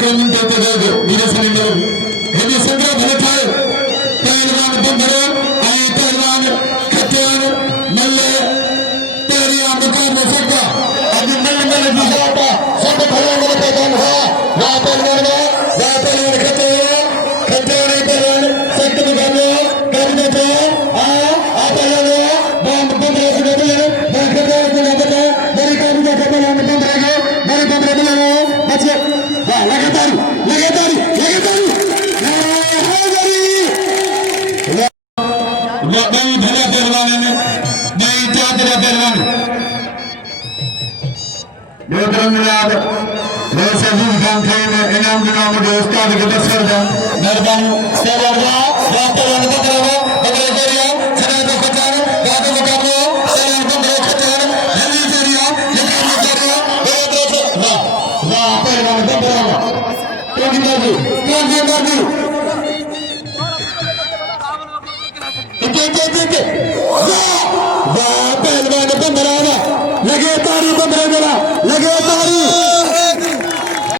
हुक्म देते गए मेरे सिलेंडर हेडी संग्रह भले ठाए पहलवान बंदरो आए पहलवान खत्यान मल्ले तेरिया मुकाम सकता अभी मल्ले की जाता सब भले मल्ले का काम हुआ वहाँ पहलवान खत्यान पहलवान सख्त मुकाम कर देते आ पहलवान बंद बंदरो से देते मैं खत्यान को ना बता मेरी काम का खत्यान बंद रहेगा मेरे बंदरे बोलो बच्चे वाह लगातार नहीं भला पहलवान ने नहीं चादरा पहलवान बेहतरीन मैं सभी काम थे मैं इनाम के नाम में उस्ताद के दस्तर दा मेहरबान सेवागा पहलवान बदले करिया सदा तो खचार गाते मुकाबलो सलाम बंदे खचार जल्दी करिया ये काम कर रहा बहुत वाह पहलवान बंदे कौन दी पहलवान बंदरा लगे तारी बंदरा लगे